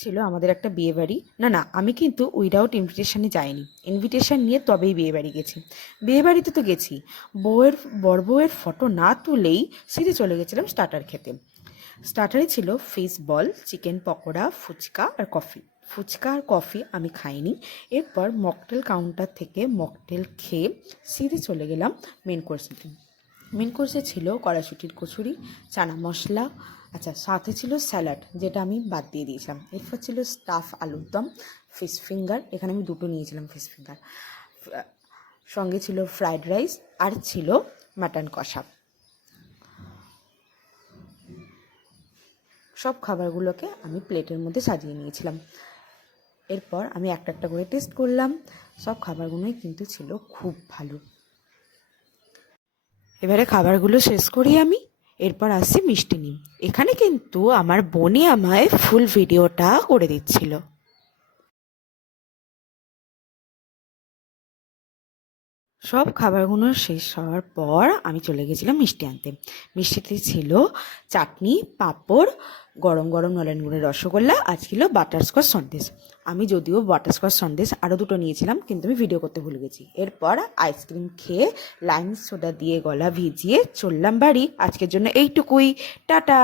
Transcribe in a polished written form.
ছিল আমাদের একটা বিয়েবাড়ি। না, আমি কিন্তু উইদাউট ইনভিটেশনে যাইনি, ইনভিটেশন নিয়ে তবেই বিয়েবাড়ি গেছি। বিয়েবাড়িতে তো গেছি, বউয়ের ফটো না তুলেই সিধে চলে গেছিলাম স্টার্টার খেতে। স্টার্টারে ছিল fish ball, chicken pakora, phuchka আর কফি। ফুচকা আর কফি আমি খাইনি। এরপর মকটেল কাউন্টার থেকে মকটেল খেয়ে সিধে চলে গেলাম মেন কোর্সে। মেন কোর্সে ছিল কড়াইশুঁটির কচুরি, চানা মশলা, আচ্ছা সাথে ছিল স্যালাড, যেটা আমি বাদ দিয়ে দিয়েছিলাম। এরপর ছিল স্টাফ আলুর দম, ফিশ ফিঙ্গার, এখানে আমি দুটো নিয়েছিলাম ফিশ ফিঙ্গার, সঙ্গে ছিল ফ্রাইড রাইস আর ছিল মাটন কষা। সব খাবারগুলোকে আমি প্লেটের মধ্যে সাজিয়ে নিয়েছিলাম। এরপর আমি একটা একটা করে টেস্ট করলাম। সব খাবারগুলোই কিন্তু ছিল খুব ভালো। এবারে খাবারগুলো শেষ করি আমি। এরপর আসছি মিষ্টি নিয়ে। এখানে কিন্তু আমার বোনই আমায় ফুল ভিডিওটা করে দিচ্ছিল। সব খাবারগুলো শেষ হওয়ার পর আমি চলে গেছিলাম মিষ্টি আনতে। মিষ্টিতে ছিল চাটনি, পাঁপড়, গরম গরম নলেন গুড়ের রসগোল্লা, আর ছিল বাটারস্কচ সন্দেশ। আমি যদিও বাটারস্কচ সন্দেশ আরও দুটো নিয়েছিলাম, কিন্তু আমি ভিডিও করতে ভুলে গেছি। এরপর আইসক্রিম খেয়ে লাইম সোডা দিয়ে গলা ভিজিয়ে চললাম বাড়ি। আজকের জন্য এইটুকুই, টাটা।